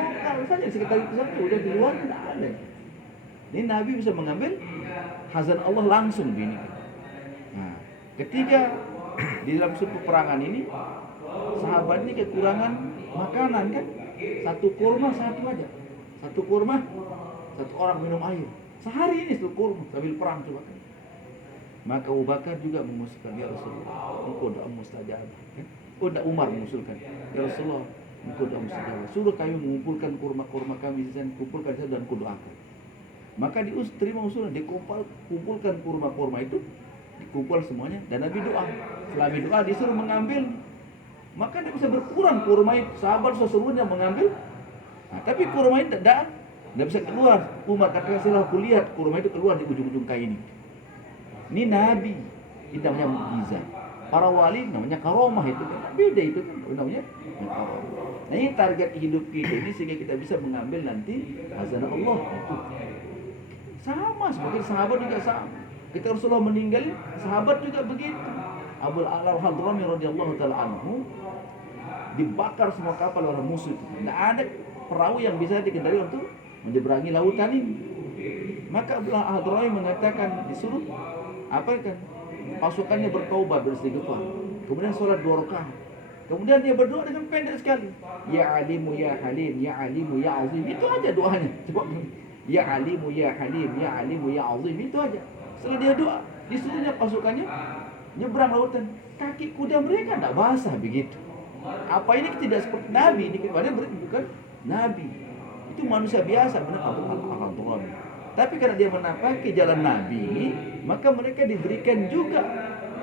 lokal saja sekali itu saja, udah di luar tidak ada. Ini Nabi bisa mengambil hazan Allah langsung gini. Nah, ketika di dalam suatu peperangan ini sahabat ini kekurangan makanan kan, satu kurma satu aja, satu kurma satu orang minum air sehari ini, satu kurma sambil perang coba kan. Maka Abu Bakar juga mengusulkan, ya Rasulullah, engkau doa mustajab. Udah Umar mengusulkan, ya Rasulullah, engkau doa mustajab. Suruh kami mengumpulkan kurma-kurma kami di sana, kumpulkan saja dan kudoakan. Maka terima usulan, dikumpulkan kurma-kurma itu, dikumpul semuanya, dan Nabi doa. Setelah Nabi doa disuruh mengambil, maka dia bisa berkurang kurma itu. Sahabat seluruhnya mengambil, nah, tapi kurma itu tidak bisa keluar. Umar kata, setelah aku lihat kurma itu keluar di ujung-ujung kain ini. Ini Nabi, itu namanya mukjizat. Para wali namanya karomah, itu kan beda, itu kan namanya karomah. Nah, ini target hidup kita ini sehingga kita bisa mengambil nanti hazanah Allah itu. Sama seperti sahabat juga sama. Ketika Rasulullah meninggal, sahabat juga begitu. Abu al-Hadrami radhiyallahu taala anhu dibakar semua kapal oleh musuh. Tidak ada perahu yang bisa dikendali untuk menyeberangi lautan ini. Maka Abu al-Hadrami mengatakan, disuruh apa kan, pasukannya bertaubat, beristighfar, kemudian sholat 2 rakaat, kemudian dia berdoa dengan pendek sekali, ya alimu ya halim, ya alimu ya azim. Itu aja doanya. Coba, ya alimu ya halim, ya alimu ya azim, itu aja. Setelah dia doa, disuruhnya pasukannya nyebrang lautan. Kaki kuda mereka tidak basah begitu. Apa ini tidak seperti Nabi? Ini bukan Nabi, itu manusia biasa, benar Abu al-Hadrami. Tapi karena dia menapaki jalan Nabi, maka mereka diberikan juga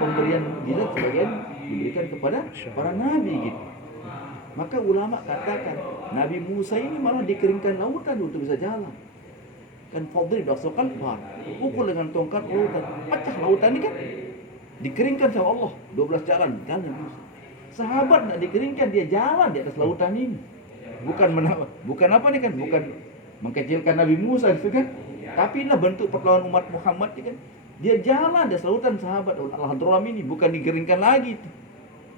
pemberian mukjizat sebagian diberikan kepada para nabi gitu. Maka ulama katakan Nabi Musa ini malah dikeringkan lautan untuk bisa jalan. Kan fadri dasokal far, pukul dengan tongkat lautan, pecah lautan ini kan, dikeringkan sama Allah, 12 jalan Musa. Sahabat nak dikeringkan, dia jalan di atas lautan ini. Bukan apa nih kan, bukan mengkecilkan Nabi Musa gitu kan. Tapi inilah bentuk pertolongan umat Muhammad kan. Dia jalan di lautan sahabat al-Hadrami ini, bukan dikeringkan lagi.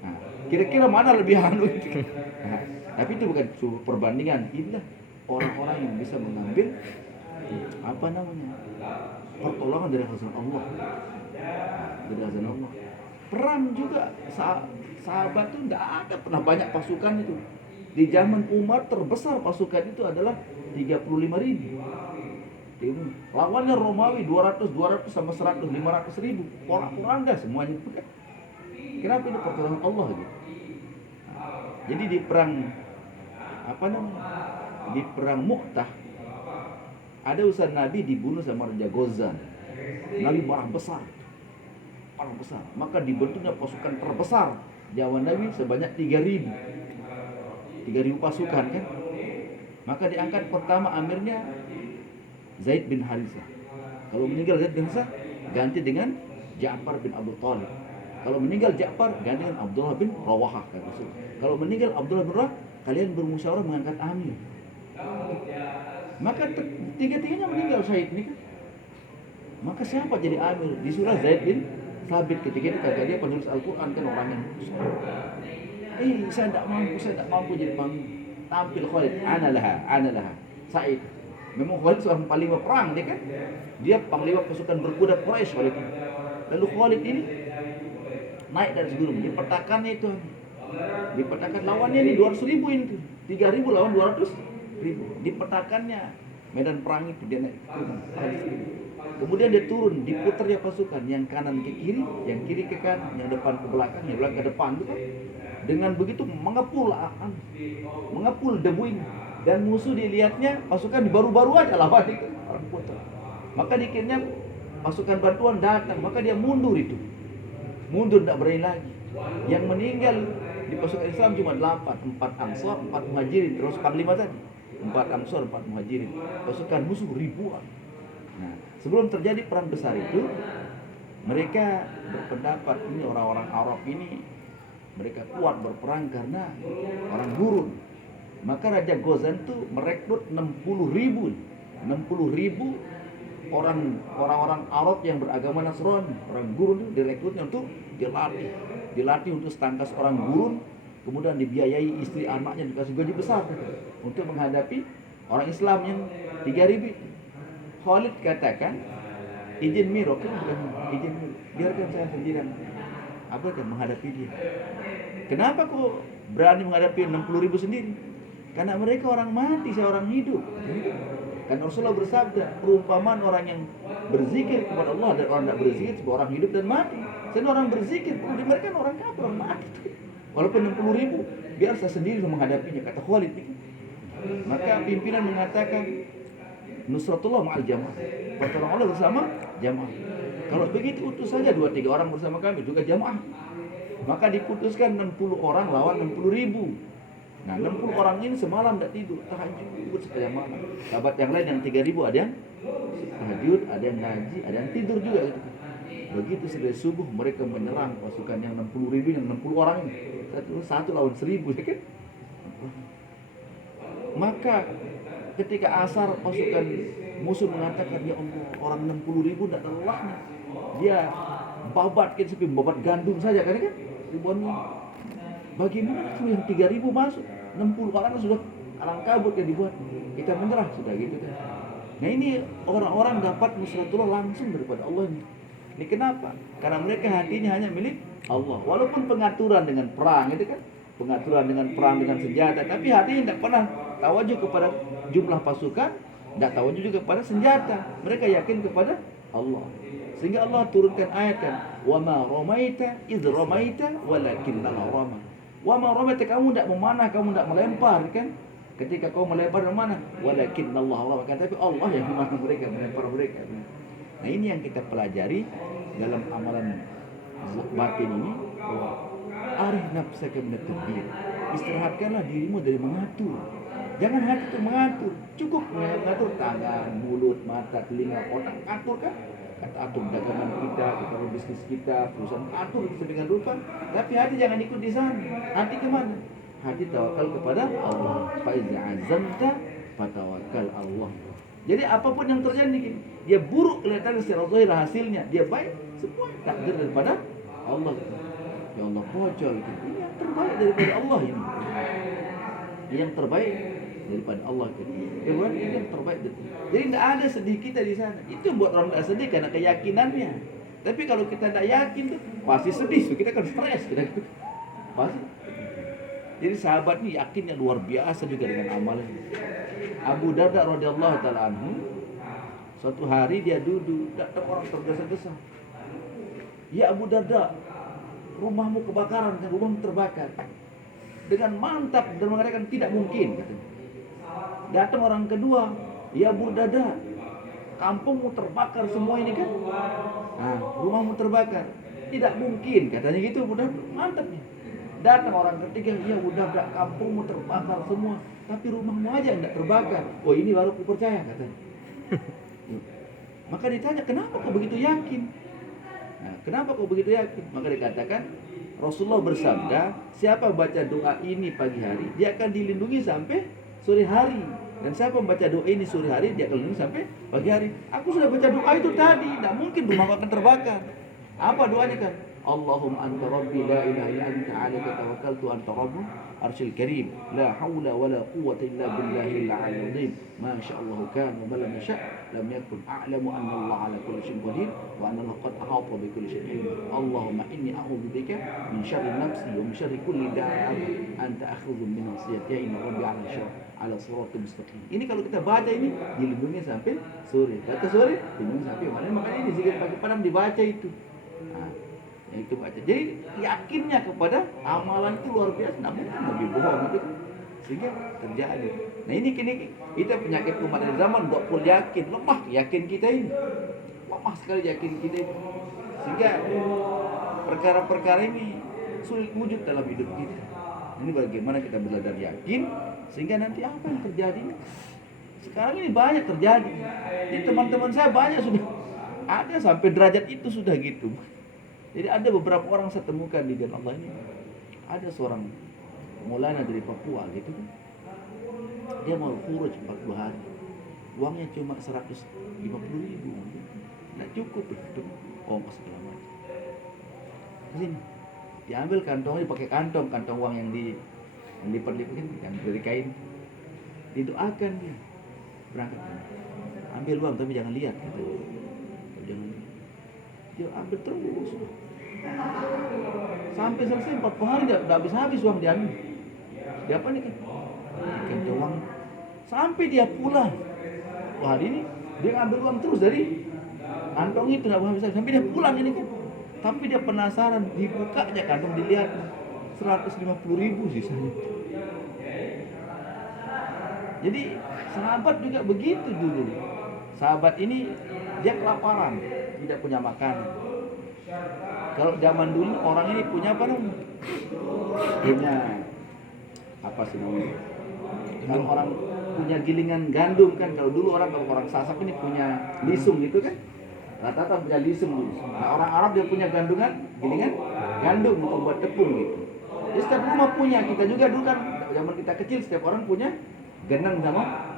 Nah, kira-kira mana lebih anu itu? Nah, tapi itu bukan perbandingan. Inilah orang-orang yang bisa mengambil apa namanya, pertolongan dari hazanah Allah. Dari hazanah Allah. Perang juga sahabat itu tidak ada pernah banyak pasukan itu. Di zaman Umar terbesar pasukan itu adalah 35.000. Lawannya Romawi 200 sama 100, 500.000. Orang-orang dah semuanya. Kenapa itu pertolongan Allah gitu? Jadi di perang apa namanya? Di perang Mu'tah ada usaha Nabi dibunuh sama Raja Ghazan. Nabi marah besar. Perang besar. Maka dibentuknya pasukan terbesar zaman Nabi sebanyak 3.000 pasukan kan. Maka diangkat pertama amirnya Zaid bin Harithah. Kalau meninggal Zaid bin Harithah, ganti dengan Ja'far bin Abu Thalib. Kalau meninggal Ja'far, ganti dengan Abdullah bin Rawahah. Kalau meninggal Abdullah bin Rawahah, kalian bermusyawarah mengangkat amir. Maka tiga-tiganya meninggal Syahid ini kan. Maka siapa jadi amir? Disuruh Zaid bin Thabit. Ketika itu kata dia penulis Al-Quran kan orangnya. Saya tidak mampu jadi panglima. Tampil Khalid, ana laha. Sa'id. Memang Khalid seorang panglima perang dia kan. Dia panglima pasukan berkuda Quraisy Khalid. Lalu Khalid ini naik dari gunung, dipetakannya itu. Dipetakan lawannya ini 200.000 ini. 3.000 lawan 200.000. Dipetakannya medan perang itu dia naik ke gunung. Kemudian dia turun, diputarnya pasukan yang kanan ke kiri, yang kiri ke kanan, yang depan ke belakang, yang belakang ke depan gitu. Dengan begitu mengepul debu ini. Dan musuh dilihatnya pasukan baru-baru aja lawan itu orang putar. Maka dikiranya pasukan bantuan datang, maka dia mundur itu. Mundur tidak berani lagi. Yang meninggal di pasukan Islam cuma 8, 4 Ansor, 4 Muhajirin, terus panglima tadi. 4 Ansor, 4 Muhajirin. Pasukan musuh ribuan. Nah, sebelum terjadi perang besar itu, mereka berpendapat ini orang-orang Arab ini mereka kuat berperang karena orang gurun. Maka Raja Ghazan itu merekrut 60.000 orang-orang Arab yang beragama Nasrani. Orang gurun itu direkrutnya untuk dilatih untuk setangkas orang gurun kemudian dibiayai istri anaknya, dikasih gaji besar untuk menghadapi orang Islam yang 3.000. Khalid katakan, izin Miro, izin Miro, biarkan saya sendirian apa kan menghadapi dia. Kenapa kok berani menghadapi 60.000 sendiri? Karena mereka orang mati, saya orang hidup. Kan Rasulullah bersabda, perumpamaan orang yang berzikir kepada Allah dan orang tidak berzikir seperti orang hidup dan mati. Saya orang berzikir, mereka kan orang kafir, orang mati. Walaupun 60.000, biar saya sendiri menghadapinya, kata Khalid. Maka pimpinan mengatakan, Nusratullah ma'al jamaah, pertolongan Allah bersama jamaah. Kalau begitu utus saja 2-3 orang bersama kami juga jamaah. Maka diputuskan 60 orang lawan 60.000. Nah 60 orang ini semalam tidak tidur, tahajud sekalian malam. Sahabat yang lain yang 3.000 ada yang tahajud, ada yang ngaji, ada yang tidur juga gitu. Begitu sudah subuh mereka menyerang pasukan yang 60.000, yang 60 orang ini. Satu lawan 1.000 ya kan. Maka ketika asar pasukan musuh mengatakan, ya Allah, orang 60.000 tidak lelahnya. Dia babat kan seperti babat gandum saja kan ribuan. Bagaimana tuh yang 3.000 masuk, 60 orang sudah alang kabut yang dibuat. Kita menyerah sudah gitu kan. Nah ini orang-orang dapat nusratullah langsung daripada Allah ini. Ini kenapa? Karena mereka hatinya hanya milik Allah. Walaupun pengaturan dengan perang itu kan, pengaturan dengan perang dengan senjata, tapi hatinya tidak pernah tawajuh kepada jumlah pasukan, tidak tawajuh juga kepada senjata. Mereka yakin kepada Allah. Sehingga Allah turunkan ayat kan, wa ma ramaita idz ramaita walakinna Allah rama. Wa ma ramaita, kamu tidak memanah, kamu tidak melempar kan? Ketika kau melempar mana? Walakinna Allah rama, kan, tapi Allah yang memanah mereka, melempar mereka. Nah ini yang kita pelajari dalam amalan batin ini, bahwa arih nafsaka minat tadbir. Istirahatkanlah dirimu dari mengatur. Jangan hati itu mengatur. Cukup mengatur tangan, mulut, mata, telinga, otak. Atur kan? Atur dagangan kita, kita bisnis kita, perusahaan, atur sedemikian rupa. Tapi hati jangan ikut di sana. Hati kemana? Hati tawakal kepada Allah. Faiza azamta fatawakal Allah. Jadi apapun yang terjadi, dia buruk kelihatan secara zahir hasilnya, dia baik, semua takdir daripada Allah. Ya Allah bocor gitu. Ini yang terbaik daripada Allah ini. Yang terbaik daripada Allah gitu. Ini yang terbaik. Jadi tidak ada sedih kita di sana. Itu yang buat orang tidak sedih karena keyakinannya. Tapi kalau kita tidak yakin tuh pasti sedih. Kita kan stres kita. Pasti. Jadi sahabat ini yakinnya luar biasa juga dengan amalnya. Abu Darda radhiyallahu taala anhu, suatu hari dia duduk, datang orang tergesa-gesa. Ya Abu Darda, rumahmu kebakaran, kan rumahmu terbakar. Dengan mantap dan mengatakan tidak mungkin, katanya. Datang orang kedua, ya Abu Darda, kampungmu terbakar semua ini kan? Nah, rumahmu terbakar. Tidak mungkin, katanya gitu, Abu Darda, mantap nih. Datang orang ketiga, ya udah kampungmu terbakar semua, tapi rumahmu aja enggak terbakar. Oh ini baru aku percaya, katanya. Maka ditanya, kenapa kau begitu yakin? Nah, kenapa kau begitu yakin? Maka dikatakan, Rasulullah bersabda, siapa baca doa ini pagi hari, dia akan dilindungi sampai sore hari. Dan siapa membaca doa ini sore hari, dia akan dilindungi sampai pagi hari. Aku sudah baca doa itu tadi, tidak mungkin rumahku akan terbakar. Apa doanya kan? Allahumma anta rabbi la ilaha illa anta alaika tawakkaltu anta rabbul arsyil karim la haula wala quwwata illa billahil aliyyil azim ma sya'allahu kana wa ma lam yasha' lam yakun a'lamu anna Allah ala kulli syai'in qadir wa anna Allah qad ahata bi kulli syai'in ilma. Allahumma inni a'udzu bika min syarri nafsi wa min syarri kulli da'atin anta akhudhu min wasiyati inna rabbi ala siratal mustaqim. Ini kalau kita baca ini dilindungi sampai sore. Kata sore dilindungi sampai malam. Makanya ini zikir pagi padam dibaca itu. Nah, itu baca. Jadi yakinnya kepada amalan itu luar biasa, namun lebih bohong itu sehingga terjadi. Nah ini kini kita penyakit umat dari zaman dokpul yakin, lemah yakin kita ini, lemah sekali yakin kita ini, sehingga perkara-perkara ini sulit wujud dalam hidup kita. Ini bagaimana kita belajar yakin sehingga nanti apa yang terjadi? Sekarang ini banyak terjadi. Di teman-teman saya banyak sudah ada sampai derajat itu sudah gitu. Jadi ada beberapa orang saya temukan di jalan Allah ini. Ada seorang Maulana dari Papua gitu kan. Dia mau khuruj 40 hari. Uangnya cuma 150.000. Nggak cukup itu. Ongkos segala macam. Sini. diambil kantongnya, pakai kantong uang yang lipat-lipat yang dari kain, didoakan dia berangkat, ambil uang tapi jangan lihat gitu. Jangan, dia ambil terus sampai selesai 40 hari, tidak habis uang diambil. Dia apa nih kan? Dikantong uang sampai dia pulang. Hari ini dia ngambil uang terus dari kantong itu, nggak habis sampai dia pulang ini kan. Tapi dia penasaran, dibukanya kantong, dilihat 150.000 sisanya. Jadi sahabat juga begitu dulu. Sahabat ini dia kelaparan, tidak punya makanan. Kalau zaman dulu orang ini punya apa namanya? Punya apa sih namanya? Kalau orang punya gilingan gandum kan, kalau dulu kalau orang Sasak ini punya lisung gitu kan, rata-rata punya lisung dulu. Nah, orang Arab dia punya gilingan gandum untuk buat tepung gitu. Jadi setiap rumah punya, kita juga dulu kan zaman kita kecil setiap orang punya genang sama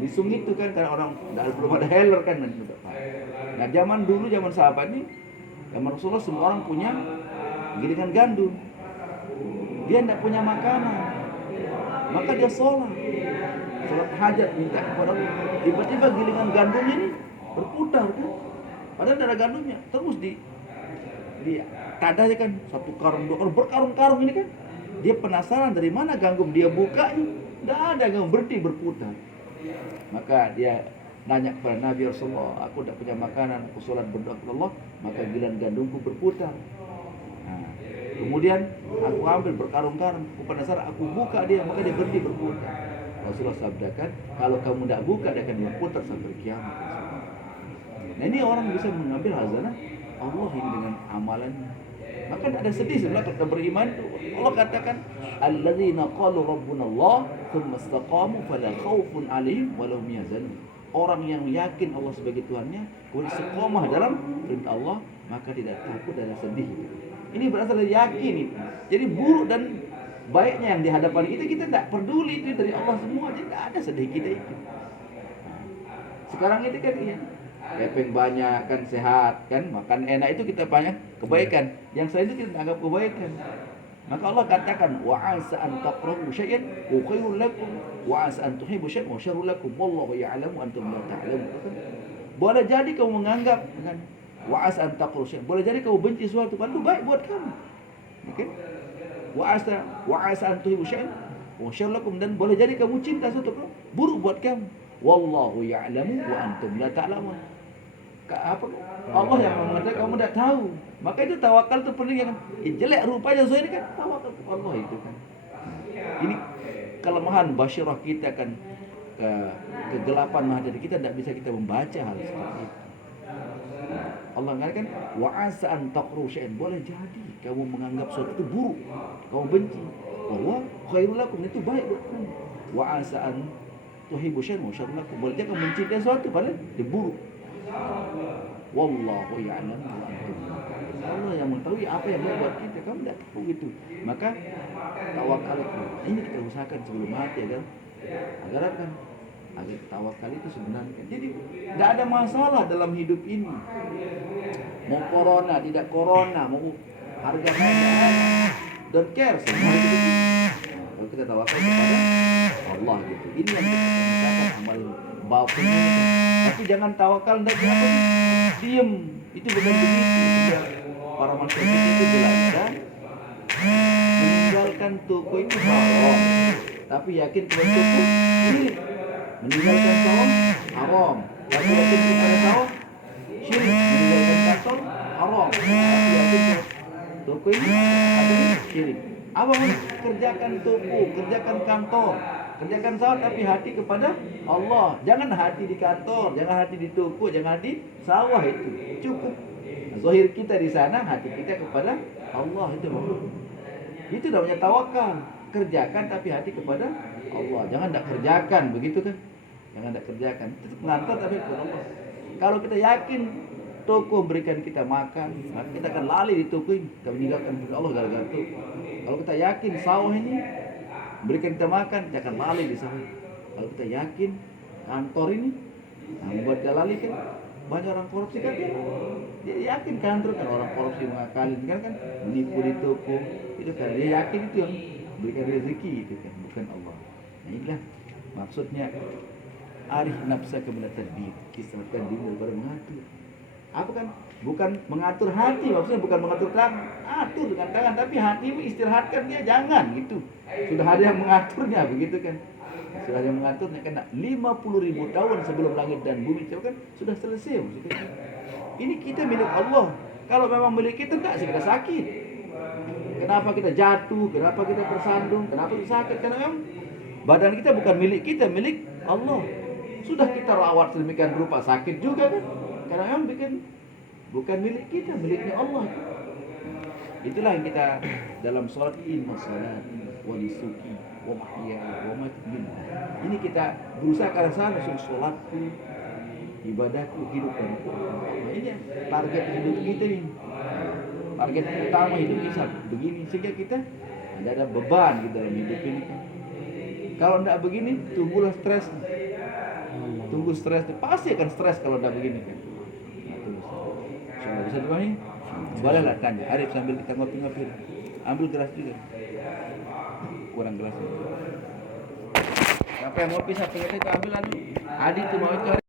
lisung itu kan, karena orang belum ada heller kan. Nah zaman sahabat ini, zaman Rasulullah, semua orang punya gilingan gandum. Dia tidak punya makanan, maka dia sholat hajat, minta kepada Allah. Tiba-tiba gilingan gandum ini berputar kan, padahal tidak ada gandumnya, terus di tadanya kan, satu karung, dua karung, berkarung-karung ini kan. Dia penasaran dari mana gandum, dia bukanya tidak ada gandum, berhenti berputar. Maka dia nanya kepada Nabi, Rasulullah, aku tidak punya makanan, aku sholat berdoa kepada Allah, maka gilingan gandumku berputar. Nah, kemudian aku ambil berkarung-karung, aku penasaran, aku buka dia, maka dia berhenti berputar. Rasulullah sabdakan, kalau kamu tidak buka, dia akan berputar sampai kiamat. Nah, ini orang bisa mengambil hazanah Allah ini dengan amalannya. Maka tidak ada sedih sebenarnya kita beriman itu. Allah katakan, alladzina qalu rabbuna Allah tsumma istaqamu fala khaufun 'alaihim wa lahum yahzanun. Orang yang yakin Allah sebagai Tuhannya, kemudian istiqamah dalam perintah Allah, maka tidak takut dan sedih. Ini berasal dari yakin itu. Jadi buruk dan baiknya yang di hadapan kita tidak peduli, itu dari Allah semua, jadi tidak ada sedih kita itu. Sekarang itu kan ya, kepeng banyak kan, sehat kan, makan enak, itu kita banyak kebaikan. Yang selain itu kita anggap kebaikan. Maka Allah katakan, wa asa an taqrabu syai'an wa khairul lakum wa asa an tuhibbu syai'an wa syarrul lakum wallahu ya'lamu antum la ta'lamun. Boleh jadi kamu menganggap kan, wa asa an taqrabu syai'an, boleh jadi kamu benci sesuatu padahal baik buat kamu. Oke? Wa asa an tuhibbu syai'an wa syarrul lakum, dan boleh jadi kamu cinta sesuatu buruk buat kamu. Wallahu ya'lamu wa antum la ta'lamun. Apa? Allah yang mengatakan kamu tidak tahu. Maka itu tawakal itu penting kan. Jelek rupanya Zohir kan, tawakal ke Allah itu kan. Ini kelemahan basyirah kita kan, kegelapan hati kita, tidak bisa kita membaca hal seperti itu. Allah mengatakan wa asa an taqru syai'an, boleh jadi kamu menganggap sesuatu itu buruk, kamu benci. Bahwa khairul lakum, itu baik buat kamu. Wa asa an tuhibbu syai'an wa syarrul lakum, boleh jadi kamu mencintai sesuatu padahal itu buruk. Wallahu ya'lamu wa antum. Allah yang mengetahui apa yang baik buat kita, kamu tidak tahu gitu. Maka tawakal ini kita usahakan sebelum mati kan, agar tawakal itu sebenarnya. Jadi tidak ada masalah dalam hidup ini. Mau corona, tidak corona, mau harga naik, don't care semua itu. Kalau kita tawakal kepada Allah gitu. Ini yang kita usahakan amal batin. Tapi jangan tawakal dan diem. Itu bukan begitu. Para manusia itu belajar meninggalkan toko itu haram, tapi yakin kepada toko syirik. Meninggalkan sawah haram, tapi yakin kepada sawah syirik. Meninggalkan kantor haram, tapi yakin toko ini syirik. Apa kerjakan toko, kerjakan kantor, kerjakan sawah, tapi hati kepada Allah. Jangan hati di kantor, jangan hati di toko, jangan hati sawah, itu cukup. Zahir kita di sana, hati kita kepada Allah, itu maksudnya. Itu namanya tawakal. Kerjakan tapi hati kepada Allah. Jangan tidak kerjakan, begitu kan? Jangan tidak kerjakan. Itu ngantor tapi kepada Allah. Kalau kita yakin toko berikan kita makan, maka kita akan lali di toko ini, kita meninggalkan kepada Allah gara-gara itu. Kalau kita yakin sawah ini berikan kita makan, kita akan lali di sawah. Kalau kita yakin kantor ini membuat kita lali kan, banyak orang korupsi kan dia yakin kan, terus kan orang korupsi mengakalin kan menipu di toko itu kan dia yakin itu yang berikan rezeki itu kan, bukan Allah. Nah inilah maksudnya arif nafsa kepada tadbir, istirahatkan diri daripada mengatur. Apa kan? Bukan mengatur hati, maksudnya bukan mengatur tangan, atur dengan tangan, tapi hatimu istirahatkan dia, jangan gitu. Sudah ada yang mengaturnya begitu kan. Sudah ada yang mengaturnya kan 50.000 tahun sebelum langit dan bumi itu kan sudah selesai maksudnya. Ini kita milik Allah. Kalau memang milik kita enggak sih kita sakit. Kenapa kita jatuh? Kenapa kita tersandung? Kenapa kita sakit? Karena memang badan kita bukan milik kita, milik Allah. Sudah kita rawat sedemikian rupa, sakit juga kan? Karena memang bukan milik kita, miliknya Allah. Itulah yang kita dalam sholat, inna sholati wa nusuki wa mahyaya wa mamati lillah. Ini kita berusaha ke arah sana, sholatku, ibadahku, hidup dan Allah. Ini target hidup kita nih. Target utama hidup kita begini, sehingga kita ada beban gitu dalam hidup ini. Kalau tidak begini, tunggulah stres. Tunggu stres, pasti akan stres kalau tidak begini kan. Bisa dipahami? Bolehlah tanya. Arif sambil kita ngopi-ngopi. Ambil gelas juga. Kurang gelas. Siapa yang ngopi satu itu ambil lalu. Adi tuh mau cari.